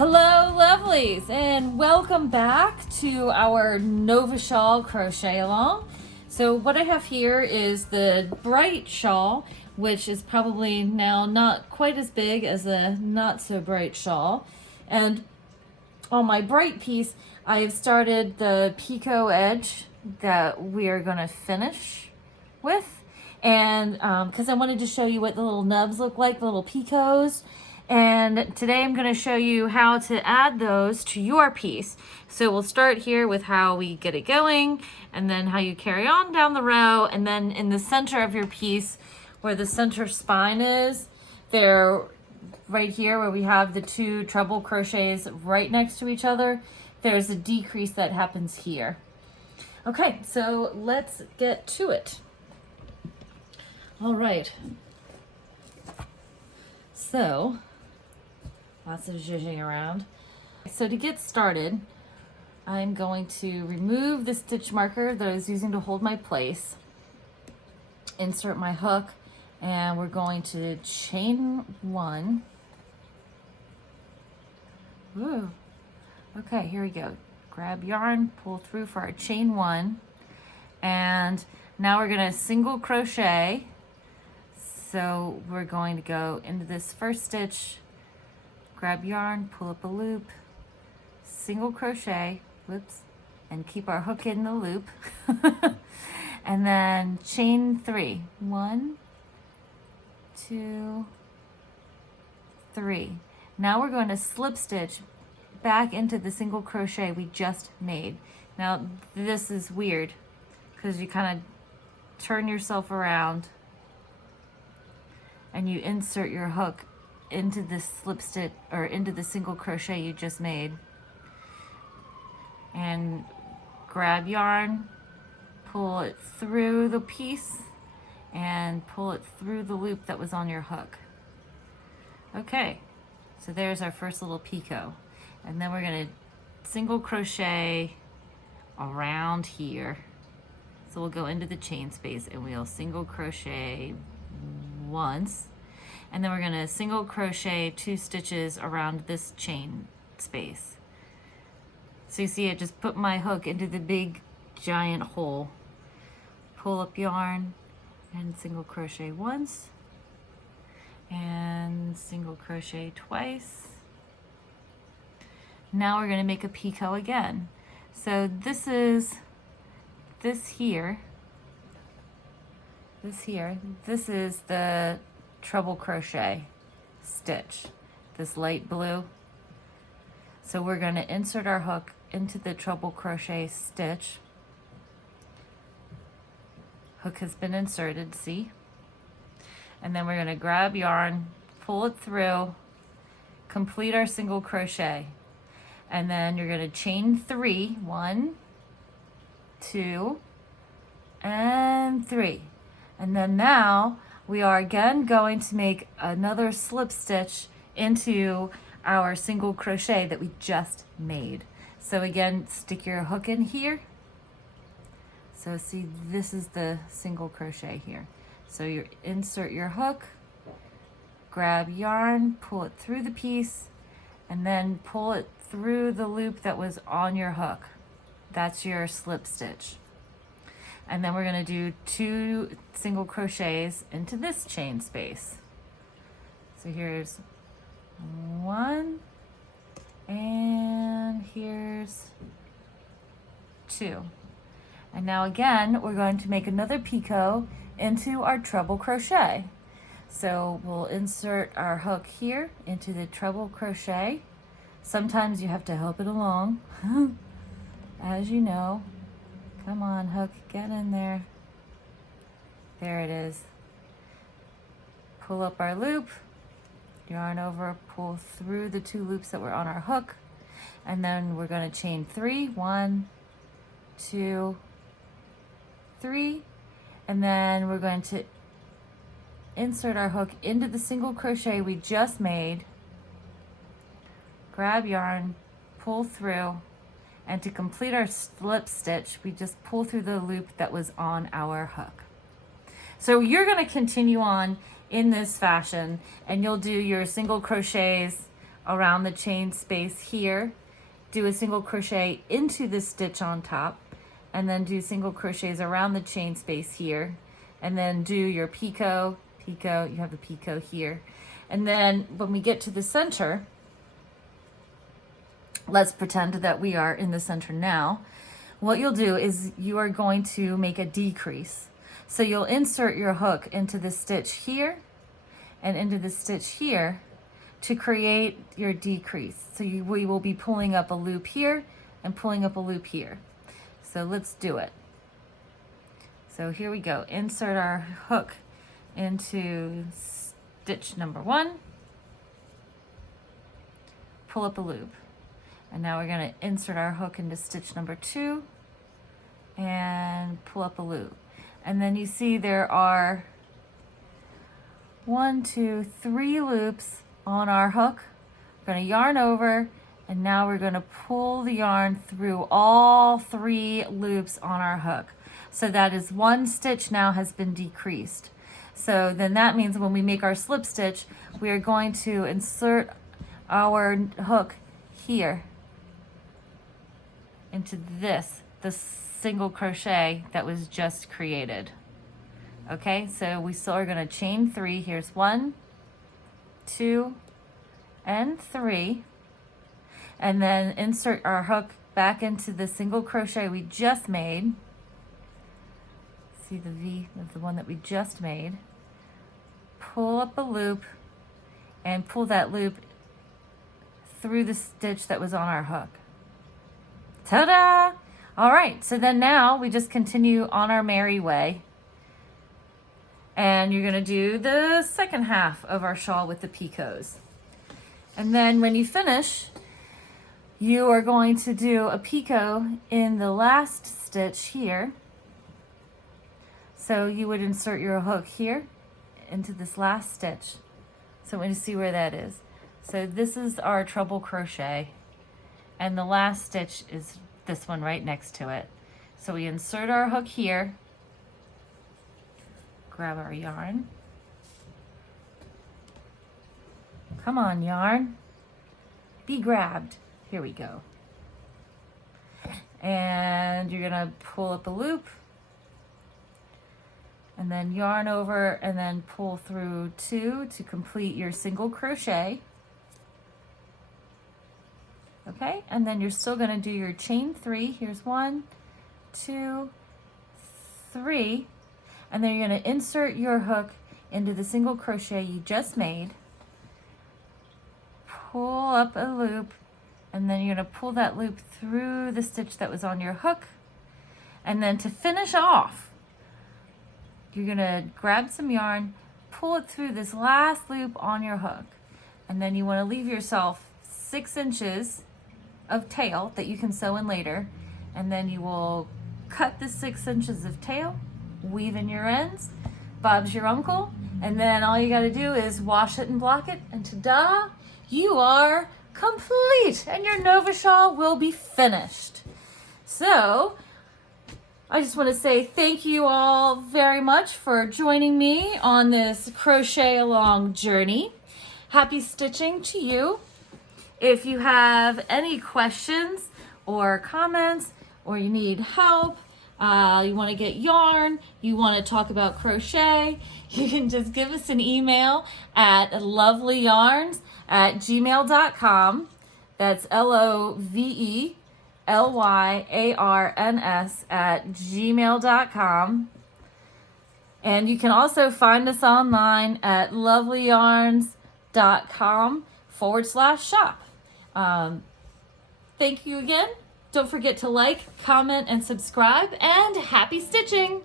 Hello lovelies, and welcome back to our Nova Shawl crochet along. So what I have here is the bright shawl, which is probably now not quite as big as a not so bright shawl. And on my bright piece, I have started the picot edge that we are going to finish with. And because I wanted to show you what the little nubs look like, the little picots. And today I'm going to show you how to add those to your piece. So we'll start here with how we get it going, and then how you carry on down the row, and then in the center of your piece, where the center spine is, there, right here where we have the two treble crochets right next to each other, there's a decrease that happens here. Okay, so let's get to it. All right. So, lots of zhuzhing around. So to get started, I'm going to remove the stitch marker that I was using to hold my place, insert my hook, and we're going to chain one. Ooh. Okay, here we go. Grab yarn, pull through for our chain one, and now we're going to single crochet. So we're going to go into this first stitch, grab yarn, pull up a loop, single crochet, whoops, and keep our hook in the loop. And then chain three. 1, 2, 3. Now we're going to slip stitch back into the single crochet we just made. Now this is weird because you kind of turn yourself around and you insert your hook into the slip stitch, or into the single crochet you just made, and grab yarn, pull it through the piece, and pull it through the loop that was on your hook. Okay, so there's our first little picot, and then we're going to single crochet around here. So we'll go into the chain space and we'll single crochet once, and then we're going to single crochet 2 stitches around this chain space. So you see, I just put my hook into the big giant hole, pull up yarn, and single crochet once, and single crochet twice. Now we're going to make a picot again. So this is this here. This is the treble crochet stitch, this light blue. So we're going to insert our hook into the treble crochet stitch. Hook has been inserted, see? And then we're going to grab yarn, pull it through, complete our single crochet. And then you're going to chain 3, 1, 2, and 3. And then now we are again going to make another slip stitch into our single crochet that we just made. So again, stick your hook in here. So see, this is the single crochet here. So you insert your hook, grab yarn, pull it through the piece, and then pull it through the loop that was on your hook. That's your slip stitch. And then we're going to do 2 single crochets into this chain space. So here's 1, and here's 2. And now again, we're going to make another picot into our treble crochet. So we'll insert our hook here into the treble crochet. Sometimes you have to help it along, as you know. Come on, hook, get in there. There it is. Pull up our loop, yarn over, pull through the 2 loops that were on our hook, and then we're going to chain 3, 1, 2, 3, and then we're going to insert our hook into the single crochet we just made, grab yarn, pull through, and to complete our slip stitch, we just pull through the loop that was on our hook. So you're going to continue on in this fashion, and you'll do your single crochets around the chain space here, do a single crochet into the stitch on top, and then do single crochets around the chain space here, and then do your picot, you have the picot here. And then when we get to the center, let's pretend that we are in the center now. What you'll do is you are going to make a decrease. So you'll insert your hook into the stitch here and into the stitch here to create your decrease. So we will be pulling up a loop here and pulling up a loop here. So let's do it. So here we go. Insert our hook into stitch number 1, pull up a loop. And now we're going to insert our hook into stitch number 2 and pull up a loop. And then you see there are 1, 2, 3 loops on our hook. We're going to yarn over, and now we're going to pull the yarn through all 3 loops on our hook. So that is 1 stitch now has been decreased. So then that means when we make our slip stitch, we are going to insert our hook here into the single crochet that was just created. Okay, so we still are going to chain 3. Here's 1, 2, and 3, and then insert our hook back into the single crochet we just made. See the V of the one that we just made. Pull up a loop and pull that loop through the stitch that was on our hook. Ta-da! All right, so then now we just continue on our merry way. And you're gonna do the second half of our shawl with the picots. And then when you finish, you are going to do a picot in the last stitch here. So you would insert your hook here into this last stitch. So when you see where that is. So this is our treble crochet, and the last stitch is this one right next to it. So we insert our hook here, grab our yarn. Come on, yarn. Be grabbed. Here we go. And you're gonna pull up a loop, and then yarn over, and then pull through 2 to complete your single crochet. Okay, and then you're still gonna do your chain 3. Here's 1, 2, 3, and then you're gonna insert your hook into the single crochet you just made, pull up a loop, and then you're gonna pull that loop through the stitch that was on your hook. And then to finish off, you're gonna grab some yarn, pull it through this last loop on your hook, and then you wanna leave yourself 6 inches of tail that you can sew in later, and then you will cut the 6 inches of tail, weave in your ends, Bob's your uncle, and then all you gotta do is wash it and block it, and ta-da, you are complete, and your Nova shawl will be finished. So I just want to say thank you all very much for joining me on this crochet along journey. Happy stitching to you. If you have any questions or comments, or you need help, you want to get yarn, you want to talk about crochet, you can just give us an email at lovelyyarns@gmail.com. That's LOVELYARNS@gmail.com. And you can also find us online at lovelyyarns.com/shop. Thank you again. Don't forget to like, comment, and subscribe, and happy stitching!